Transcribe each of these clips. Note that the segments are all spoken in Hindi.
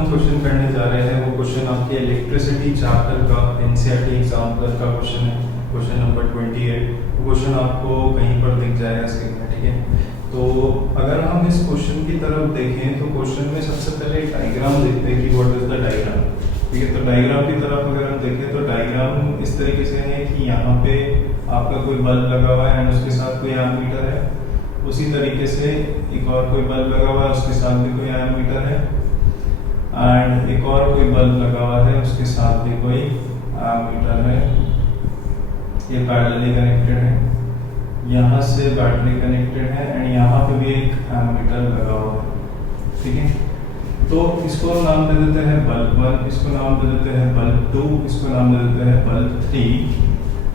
हम क्वेश्चन करने जा रहे हैं वो क्वेश्चन आपके इलेक्ट्रिसिटी चैप्टर का एनसीईआरटी एग्जाम्पल का क्वेश्चन है, क्वेश्चन नंबर 28। क्वेश्चन आपको कहीं पर दिख जाएगा स्क्रीन में, ठीक है। तो अगर हम इस क्वेश्चन की तरफ देखें तो क्वेश्चन में सबसे पहले डायग्राम देखते हैं कि व्हाट इज द डायग्राम, ठीक है। तो डायग्राम की तरफ अगर हम देखें तो डायग्राम इस तरीके से है कि यहाँ पे आपका कोई बल्ब लगा हुआ है एंड उसके साथ कोई एमीटर है, उसी तरीके से एक और कोई बल्ब लगा हुआ है उसके साथ भी कोई एमीटर है, एंड एक और कोई बल्ब लगा हुआ है उसके साथ भी कोई एमीटर है। ये पैरेलली कनेक्टेड है, यहाँ से बैटरी कनेक्टेड है एंड यहाँ पे भी एक एमीटर लगा हुआ है, ठीक है। तो इसको हम नाम दे देते हैं बल्ब 1, इसको नाम दे देते हैं बल्ब 2, इसको नाम दे देते हैं बल्ब 3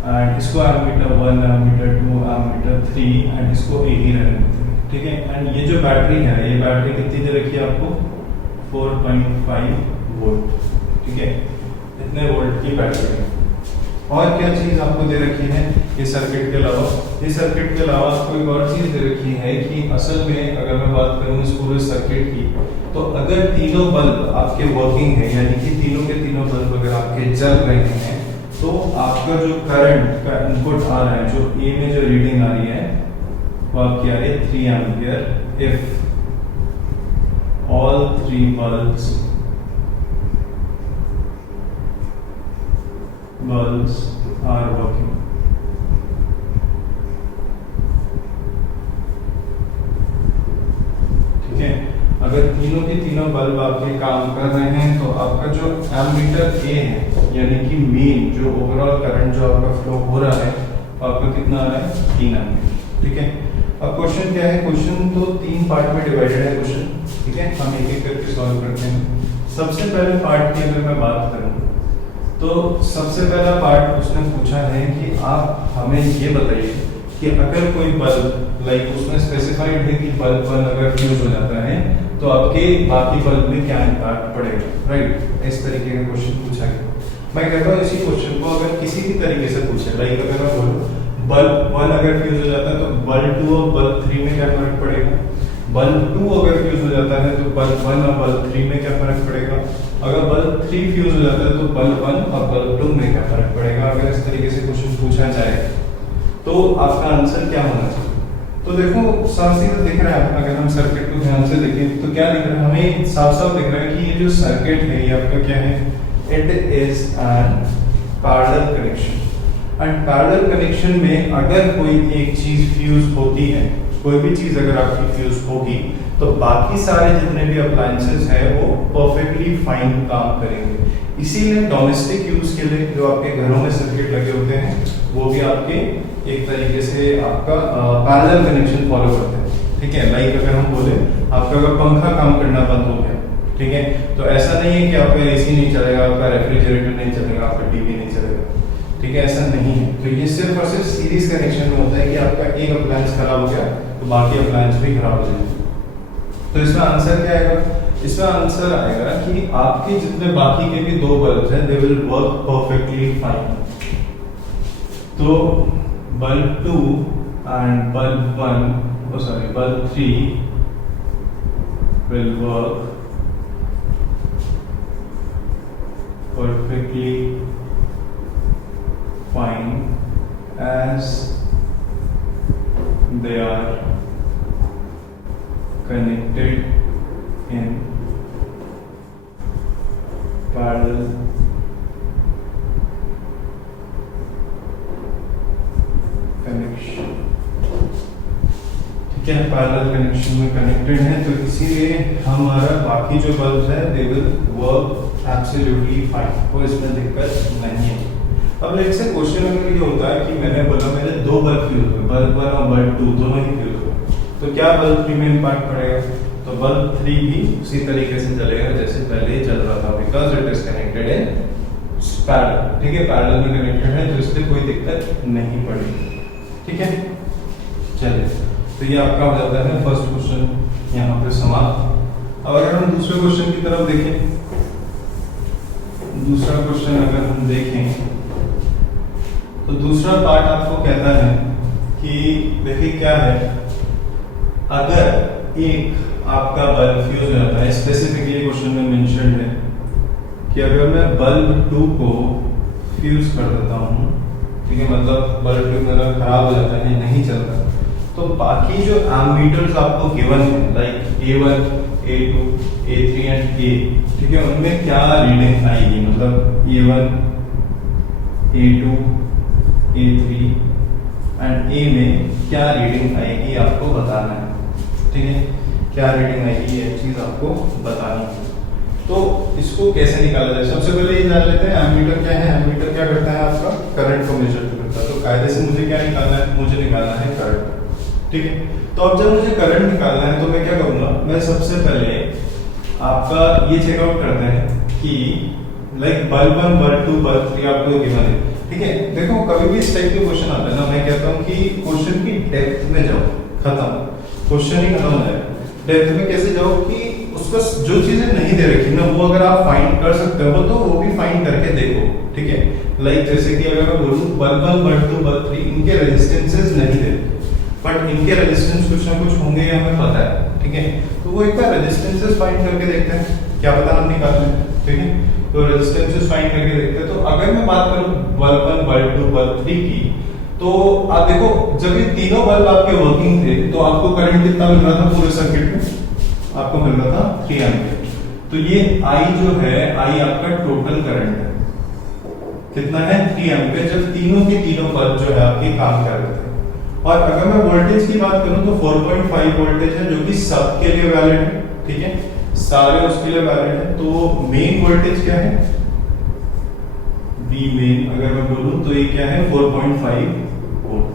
एंड इसको एमीटर 1, एमीटर 2, एमीटर 3 एंड इसको ए ही रहने देते हैं, ठीक है। एंड ये जो बैटरी है, ये बैटरी कितनी दे रखी है आपको 4.5 वोल्ट, ठीक है। इतने वोल्ट की बैटरी है। और क्या चीज आपको दे रखी है ये सर्किट के अलावा, इस सर्किट के अलावा आपको एक और चीज दे रखी है कि असल में अगर मैं बात करूं इस पूरे सर्किट की, तो अगर तीनों बल्ब आपके वर्किंग है, यानी कि तीनों के तीनों बल्ब अगर आपके जल रहे हैं, तो आपका जो करंट का इनपुट आ रहा है, जो ए में जो रीडिंग आ रही है वो आपकी आ रही है 3 ampere if all 3 bulbs are working। ठीक है, अगर तीनों के तीनों बल्ब आपके काम कर रहे हैं तो आपका जो एमीटर ए है, यानी कि मेन जो ओवरऑल करंट जो आपका फ्लो हो रहा है, आपका कितना आ रहा है 3 एम्पियर, ठीक है। अब क्वेश्चन क्या है, क्वेश्चन तो 3 पार्ट में डिवाइडेड है क्वेश्चन, ठीक है। हम एक एक करके सॉल्व करते हैं। सबसे पहले पार्ट की अगर मैं बात करूं तो सबसे पहला पार्ट उसने पूछा है कि आप हमें ये बताइए कि अगर कोई बल्ब लाइक उसमें स्पेसिफाइड है कि बल्ब 1 अगर फ्यूज हो जाता है तो आपके बाकी बल्ब में क्या इम्पैक्ट पड़ेगा, राइट। इस तरीके का क्वेश्चन पूछा गया। मैं कहता हूँ इसी क्वेश्चन को अगर किसी भी तरीके से पूछे, लाइक अगर मैं बोलूँ बल्ब 1 अगर फ्यूज हो जाता है तो बल्ब 2 और बल्ब 3 में क्या फर्क पड़ेगा, बल्ब 2 अगर फ्यूज हो जाता है तो बल्ब 1 और बल्ब 3 में क्या फर्क पड़ेगा, अगर बल्ब 3 फ्यूज हो जाता है तो बल्ब 1 और बल्ब 2 में क्या फर्क पड़ेगा। अगर इस तरीके से क्वेश्चन पूछा जाए तो आपका आंसर क्या होना चाहिए। तो देखो साफ सीधा दिख रहा है, अगर हम सर्किट को ध्यान से देखें तो क्या दिख रहा है, हमें साफ साफ दिख रहा है कि ये जो सर्किट है ये आपका क्या है, it is an parallel connection. And parallel connection में अगर कोई एक चीज फ्यूज होती है, कोई भी चीज अगर आपकी फ्यूज होगी तो बाकी सारे जितने भी अप्लायंसेस हैं वो परफेक्टली फाइन काम करेंगे। इसीलिए डोमेस्टिक यूज के लिए जो आपके घरों में सर्किट लगे होते हैं वो भी आपके एक तरीके से आपका पैरेलल कनेक्शन फॉलो करते हैं, ठीक है। लाइक अगर हम बोले आपका अगर पंखा काम करना बंद हो गया, ठीक है, तो ऐसा नहीं है कि आपका एसी नहीं चलेगा, आपका रेफ्रिजरेटर नहीं चलेगा, आपका टीवी नहीं चलेगा, ठीक है, ऐसा नहीं है। तो ये सिर्फ और सिर्फ सीरीज कनेक्शन में होता है कि आपका एक अप्लायंस खराब हो गया तो बाकी अप्लायंस भी खराब हो जाएंगे। तो इसमें आंसर क्या आएगा, इसमें आंसर आएगा कि आपके जितने बाकी के भी 2 बल्ब हैं they will work perfectly fine. तो bulb 2 and bulb 1 sorry bulb 3 will work perfectly fine as they are connected in parallel connection, ठीक है। पैरेलल कनेक्शन में कनेक्टेड है तो इसीलिए हमारा बाकी जो बल्ब है दे विल वर्क एब्सोल्युटली फाइन, कोई इसमें दिक्कत नहीं है। अब लेट्स से क्वेश्चन अगर ये होता है कि मैंने बोला मेरे 2 बल्ब फ्यूज हुए, बल्ब 1 और बल्ब 2 दोनों ही फ्यूज हुए, तो क्या बल्ब 3 में इम्पैक्ट पड़ेगा, तो बल्ब 3 भी उसी तरीके से जलेगा जैसे पहले ही चल रहा था, because it is connected in parallel, ठीक है, पैरेलल में कनेक्टेड है तो इससे कोई दिक्कत नहीं पड़ेगी, ठीक है। चलिए, तो ये आपका हो जाता है फर्स्ट क्वेश्चन यहाँ पे समाप्त। अब अगर हम दूसरे क्वेश्चन की तरफ देखें, दूसरा क्वेश्चन अगर हम देखें तो दूसरा पार्ट आपको कहता है कि देखिए क्या है, अगर एक आपका बल्ब फ्यूज हो जाता है, स्पेसिफिकली क्वेश्चन में मेंशन है कि अगर मैं बल्ब 2 को फ्यूज कर देता हूँ, ठीक है, मतलब बल्ब 2 मेरा खराब हो जाता है, नहीं चलता, तो बाकी जो एमीटर्स आपको गिवन है like A1, A2, A3 and A, ठीक है, उनमें क्या रीडिंग आएगी, मतलब A1, A2, A3 and A में क्या रीडिंग आएगी आपको बताना है, ठीक है, क्या रीडिंग आएगी ये चीज आपको बतानी है। तो इसको कैसे निकाला जाए, सबसे पहले ये जान लेते हैं एमीटर क्या है। एमीटर क्या करता है, आपका करंट को मेजर करता है। तो कायदे से मुझे क्या निकालना है, मुझे निकालना है करंट, ठीक है। तो अब जब मुझे करंट निकालना है तो मैं क्या करूंगा, मैं सबसे पहले आपका ये चेकआउट करते हैं कि लाइक बल्ब 1, बल्ब 2, बल्ब 3 आपको गिवन है, ठीक है। देखो कभी भी इस टाइप के क्वेश्चन आते हैं ना, मैं कहता हूँ कि क्वेश्चन की डेप्थ में जाओ, खत्म, क्वेश्चन ही खत्म हो जाएगा। डेप्थ में कैसे जाओ कि उसका जो चीजें नहीं दे रखी ना वो अगर आप फाइंड कर सकते हो तो वो भी फाइंड करके देखो, ठीक है। लाइक जैसे कि अगर मैं बोलूं बल्ब 1, बल्ब 2, बल्ब 3 इनके रेजिस्टेंसेस नहीं दे, बट इनके रेजिस्टेंस कुछ ना कुछ होंगे हमें पता है, ठीक है। तो वो एक बार रेजिस्टेंसेस फाइंड करके देखते हैं, क्या पता हम निकाल लें, ठीक है। तो रेजिस्टेंसेस फाइंड करके देखते हैं। तो अगर मैं बात करूं बल्ब 1, बल्ब 2, बल्ब 3 की, तो आप देखो जब ये तीनों बल्ब आपके वर्किंग थे तो आपको करंट कितना मिल रहा था पूरे सर्किट में, आपको मिल रहा था 3 एम्पीयर। तो ये I जो है, I आपका टोटल करंट है, कितना है 3 एम्पीयर, जब तीनों के तीनों बल्ब जो है आपके काम कर रहे थे। और अगर मैं वोल्टेज की बात करूं तो 4.5 वोल्टेज है जो कि सबके लिए वैलिड है, ठीक है, सारे उसके लिए वैलिड है। तो मेन वोल्टेज क्या है, V मेन अगर मैं बोलूं तो ये क्या है 4.5 वोल्ट।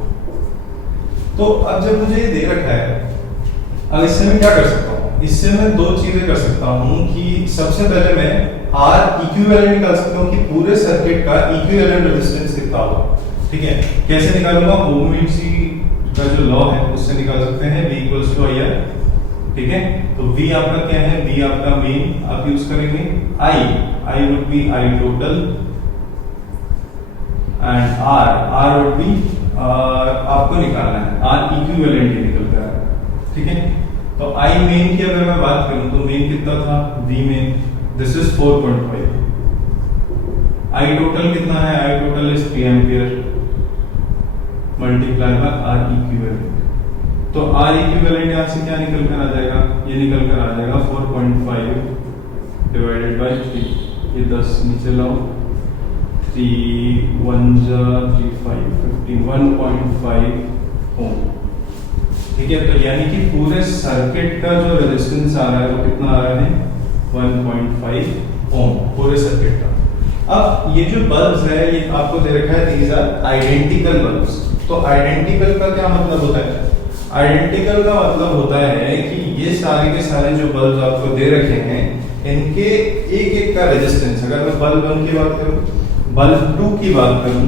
तो अब जब मुझे ये दे रखा है, अब इससे मैं क्या कर सकता हूँ, इससे मैं दो चीजें कर सकता हूँ कि सबसे पहले मैं R इक्विवेलेंट निकाल सकता हूँ कि पूरे सर्किट का इक्विवेलेंट रेजिस्टेंस कितना होगा, ठीक है। कैसे निकालूंगा, ओम्स का जो लॉ है उससे निकाल सकते हैं, V इक्वल्स टू IR, ठीक है। तो V आपका क्या है, V आपका मेन आप यूज करेंगे, I would be I total and R would be आपको निकालना है R इक्विवेलेंट ही निकल कर आएगा, ठीक है। तो I मेन की अगर मैं बात करूं तो मेन कितना था, V main this is 4.5, I total कितना है, I total is 3 ampere multiply by R equivalent. तो R इक्विवेलेंट यहां से क्या निकल कर आ जाएगा, ये निकल कर आ जाएगा 4.5 डिवाइडेड बाय 3, ये 10 नीचे लाओ, 3 1 3 5 15 1.5 ओम, ठीक है। तो यानी कि पूरे सर्किट का जो रेजिस्टेंस आ रहा है वो कितना आ रहा है 1.5 ओम पूरे सर्किट का। अब ये जो बल्ब्स है ये आपको दे रखा है दीज आर आइडेंटिकल बल्ब्स। तो आइडेंटिकल का क्या मतलब होता है, आइडेंटिकल का मतलब होता है कि ये सारे के सारे जो बल्ब्स आपको दे रखे हैं इनके एक एक का रेजिस्टेंस, अगर मैं बल्ब 1 की बात करूं, बल्ब 2 की बात करूं,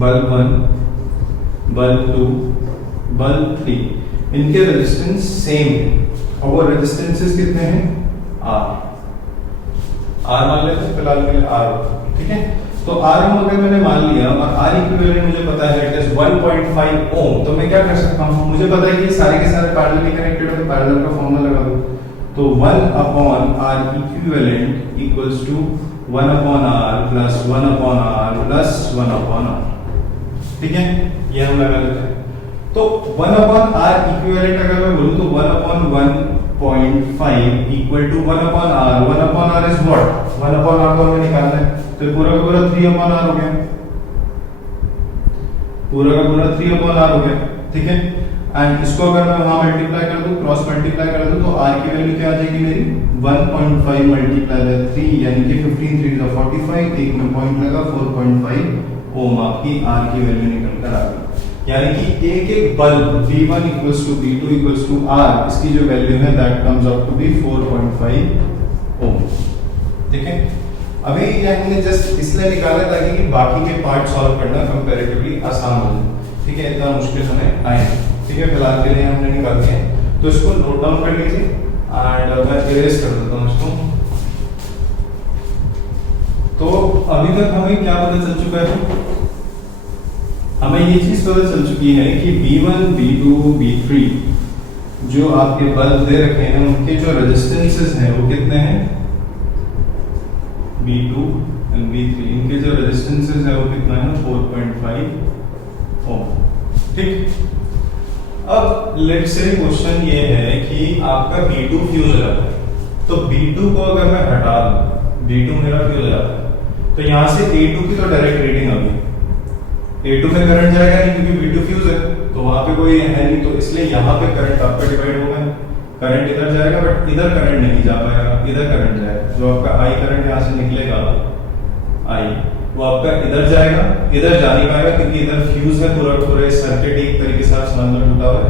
बल्ब 1, बल्ब 2, बल्ब 3 इनके रेजिस्टेंस सेम है और वो रेजिस्टेंसेस कितने हैं R मान लेते हैं फिलहाल के लिए R, ठीक है। तो R अगर मैंने मान लिया और R इक्विवेलेंट मुझे पता है इट इज 1.5 ओम, तो मैं क्या कर सकता हूं, मुझे पता है कि सारे के सारे पैरेलली कनेक्टेड है तो पैरेलल का फॉर्मूला लगा दो। तो 1 upon R equivalent equals to 1 upon R plus 1 upon R plus 1 upon R, ठीक है, ये हम लगा लेते हैं। तो 1 अपॉन R इक्विवेलेंट अगर मैं बोलूं तो 1 upon 1.5 equal to 1 upon R, 1 upon R is what, 1 upon R को हमें निकालना है, तो पूरा का पूरा 3 अपॉन R हो गया, पूरा का पूरा 3 अपॉन R हो गया, ठीक है। एंड इसको अगर मैं वहां मल्टीप्लाई कर दूं, क्रॉस मल्टीप्लाई कर दूं, तो R की वैल्यू क्या आ जाएगी मेरी 1.5 मल्टीप्लाई बाय 3 यानी कि 15 3 is 45, एक में पॉइंट लगा 4.5 ओम आपकी R की वैल्यू निकल कर आ गई। यानी कि एक एक bulb V1 equals to V2 equals to R इसकी जो वैल्यू है that comes out to be 4.5 ohm, ठीक है। अभी ये हमने जस्ट इसलिए निकाला ताकि कि बाकी के पार्ट सॉल्व करना कंपैरेटिवली आसान हो जाए, ठीक है, इतना मुश्किल हमें आए, ठीक है। फिलहाल के लिए हमने निकाल दिया है तो इसको नोट डाउन कर लीजिए एंड मैं इरेज कर देता हूं इसको। तो अभी तक हमें क्या पता चल चुका है, हमें ये चीज पता चल चुकी है कि V1, V2, V3 जो आपके बल्ब दे रखे हैं उनके जो रेजिस्टेंसेस हैं वो कितने हैं V2 एंड V3, इनके जो रेजिस्टेंसेस है वो कितना है 4.5 ओम। ठीक, अब लेट्स से क्वेश्चन ये है कि आपका B2 फ्यूज हो जाता है, तो B2 को अगर मैं हटा दूं, B2 मेरा फ्यूज हो जाता है, तो यहां से A2 की तो डायरेक्ट रीडिंग आ गई, A2 में करंट जाएगा नहीं क्योंकि B2 फ्यूज है, तो वहां पे कोई है नहीं, तो इसलिए यहाँ पे करंट आपका डिवाइड होगा, करंट इधर जाएगा बट इधर करंट नहीं जा पाएगा, इधर करंट जाएगा, जो आपका I करंट यहाँ से निकलेगा I, वो आपका इधर जाएगा, इधर जा नहीं पाएगा क्योंकि इधर फ्यूज है, पूरा पूरा सर्किट एक तरीके से आप समझ लो टूटा हुआ है,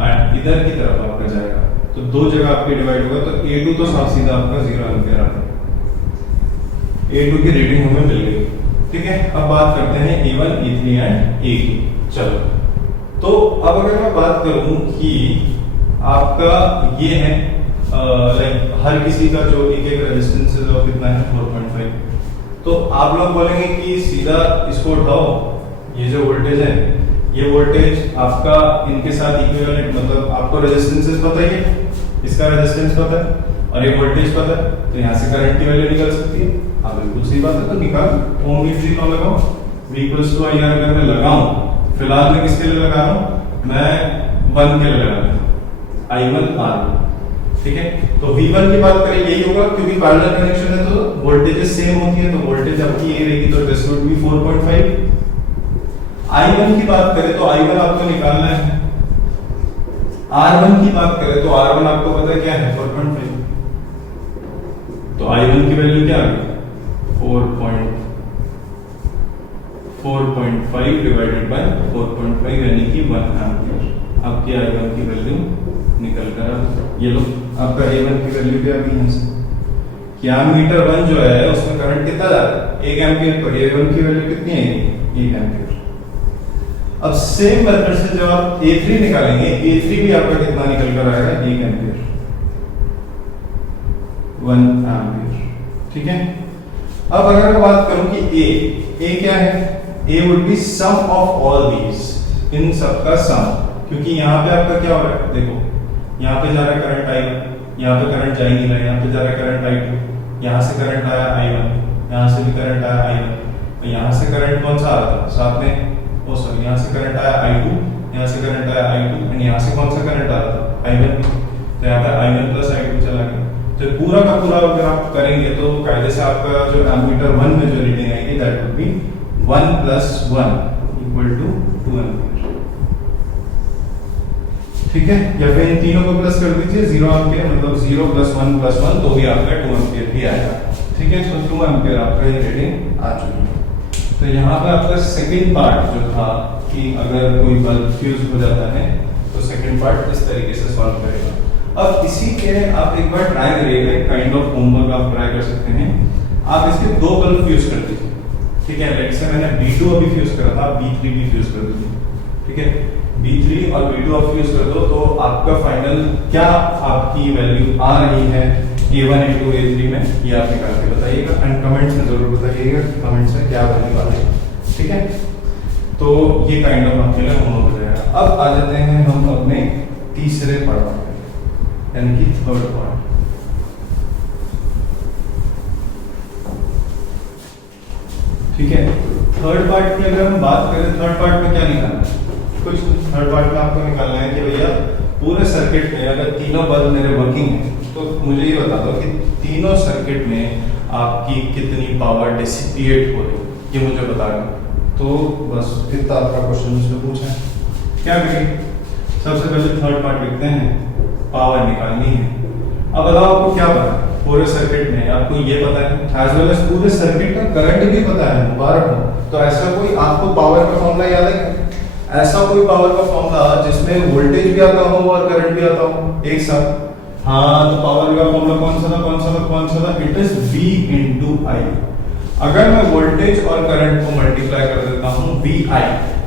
एंड इधर की तरफ आपका जाएगा, तो दो जगह आपके डिवाइड होगा, तो A2 तो साफ सीधा आपका 0 एम्पीयर आ गया, A2 की रीडिंग हमें मिल गई। ठीक है, अब बात करते हैं A1, A3 एंड A2। चलो, तो अब अगर मैं बात करूं कि आपका ये है लाइक हर किसी का जो एक एक रेजिस्टेंस है वो कितना है 4.5, तो आप लोग बोलेंगे कि सीधा इसको उठाओ, ये जो वोल्टेज है ये वोल्टेज आपका इनके साथ इक्विवेलेंट, मतलब आपको रेजिस्टेंसेस पता ही है, इसका रेजिस्टेंस पता है और ये वोल्टेज पता है, तो यहाँ से करंट की वैल्यू निकल सकती है। हाँ बिल्कुल सही बात है, तो निकाल ओम वी लॉ लगाओ, V = IR अगर मैं लगाऊं, फिलहाल मैं किसके लिए लगा रहा हूं, मैं 1 के लिए लगा रहा हूं, I1 R। ठीक है, तो V1 की बात करें यही होगा क्योंकि पैरेलल कनेक्शन है तो वोल्टेजेस सेम होती है, तो वोल्टेज आपकी ये रहेगी, तो दिस वुड बी 4.5। I1 की बात करें तो I1 आपको निकालना है, R1 की बात करें तो R1 आपको पता है क्या है 4.5, तो I1 की वैल्यू क्या आ गई 4.5 डिवाइडेड बाय 4.5 यानी कि 1 एम्पीयर। आपकी I1 की वैल्यू निकल कर ये लो, आपका A1 की वैल्यू क्या आ गई यहाँ से, क्या मीटर 1 जो है उसमें करंट कितना जा रहा है 1 एम्पीयर, तो A1 की वैल्यू कितनी आएगी 1 एम्पीयर। अब सेम मेथड से जब आप A3 निकालेंगे, A3 भी आपका कितना निकल कर आएगा 1 एम्पीयर, 1 एम्पीयर। ठीक है, अब अगर मैं बात करूं कि A क्या है, A would be sum of all these, इन सब का सम, क्योंकि यहाँ पे आपका क्या हो रहा है, देखो यहाँ पे जा रहा है करंट I1, यहाँ पे करंट जा ही नहीं रहा है, यहाँ पे जा रहा है करंट I2, यहाँ से करंट आया I1, यहाँ से भी करंट आया I1, यहाँ से करंट कौन सा आ रहा था साथ में, ओ सॉरी यहाँ से करंट आया I2, यहाँ से करंट आया I2 एंड यहाँ से कौन सा करंट आ रहा था I1, तो यहाँ पे I1 + I2 चला गया, तो पूरा का पूरा अगर आप करेंगे तो कायदे से आपका जो एमीटर 1 में जो रीडिंग आएगी दैट वुड बी 1 + 1 = 2 एम्पीयर। ठीक है, या फिर इन तीनों को प्लस कर दीजिए 0 एम्पीयर, मतलब 0 + 1 + 1 तो भी आपका 2 एम्पीयर भी आएगा। ठीक है, तो 2 एम्पीयर आपका ये रीडिंग आ चुकी है। तो यहाँ पे आपका सेकंड पार्ट जो था कि अगर कोई बल्ब फ्यूज हो जाता है तो सेकंड पार्ट इस तरीके से सॉल्व करेगा। अब इसी के आप एक बार ट्राई करिएगा, काइंड ऑफ होमवर्क आप ट्राई कर सकते हैं, आप इसके 2 बल्ब फ्यूज कर दीजिए। ठीक है, लेट्स से मैंने B2 अभी फ्यूज करा था, B3 भी फ्यूज कर दीजिए। ठीक है, B3 और B2 आप फ्यूज कर दो तो आपका फाइनल क्या आपकी वैल्यू आ रही है A1 A2 A3 में, ये आप निकाल के बताइएगा एंड कमेंट्स में जरूर बताइएगा कमेंट्स में क्या वैल्यू आ रही है। ठीक है, तो ये काइंड ऑफ आपके लिए होमवर्क हो जाएगा। अब आ जाते हैं हम अपने तीसरे पार्ट यानी कि थर्ड पार्ट। ठीक है, थर्ड पार्ट की अगर हम बात करें, थर्ड पार्ट में क्या निकालना है, कुछ थर्ड पार्ट में आपको निकालना है कि भैया पूरे सर्किट में अगर तीनों बल्ब मेरे वर्किंग है तो मुझे ये बता दो कि तीनों सर्किट में आपकी कितनी पावर डिसिपिएट हो रही है, ये मुझे बता दो। तो बस इतना आपका क्वेश्चन मुझसे पूछा है। क्या करेंगे, सबसे पहले थर्ड पार्ट लिखते हैं, पावर निकालनी है। अब बताओ आपको क्या पता है पूरे सर्किट में, आपको ये पता है एज वेल एज पूरे सर्किट का करंट भी पता है, मुबारक हो। तो ऐसा कोई आपको पावर का फॉर्मूला याद है, ऐसा कोई पावर का फॉर्मूला जिसमें वोल्टेज भी आता हो और करंट भी आता हो एक साथ? हाँ, तो पावर का फॉर्मूला कौन सा था, कौन सा था, कौन सा था? It is V × I। अगर मैं वोल्टेज और करंट को मल्टीप्लाई कर देता हूं VI,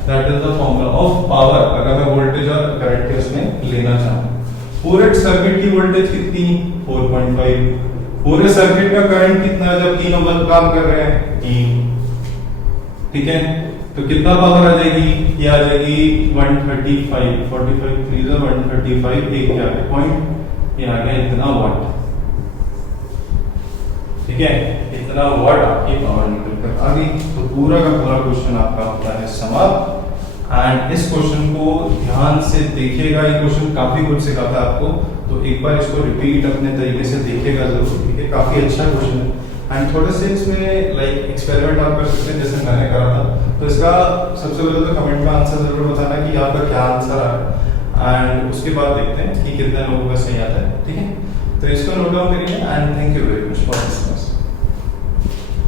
that is the formula of power. अगर मैं वोल्टेज और करंट के उसमें लेना चाहूं, पूरे सर्किट की वोल्टेज कितनी 4.5, पूरे सर्किट का करंट कितना है जब तीनों बल्ब काम कर रहे हैं 3। ठीक है, तो कितना पावर आ जाएगी, ये आ जाएगी 135, 45 3 135, एक क्या है पॉइंट, ये आ गया इतना वाट। ठीक है, इतना इतना वाट आपकी पावर निकल कर आ गई। तो पूरा का पूरा क्वेश्चन आपका होता है समाप्त। एंड इस क्वेश्चन को ध्यान से देखिएगा, ये क्वेश्चन काफी कुछ सिखाता है आपको, तो एक बार इसको रिपीट अपने तरीके से देखिएगा जरूर, ठीक है। काफी अच्छा क्वेश्चन है एंड थोड़े से इसमें लाइक एक्सपेरिमेंट आप कर सकते हैं जैसे मैंने करा था। तो इसका सबसे पहले तो कमेंट में आंसर जरूर बताना कि आपका क्या आंसर आ रहा है एंड उसके बाद देखते हैं कि कितने लोगों का सही आता है, ठीक है। तो इसको नोट डाउन करिए and thank you very much for this.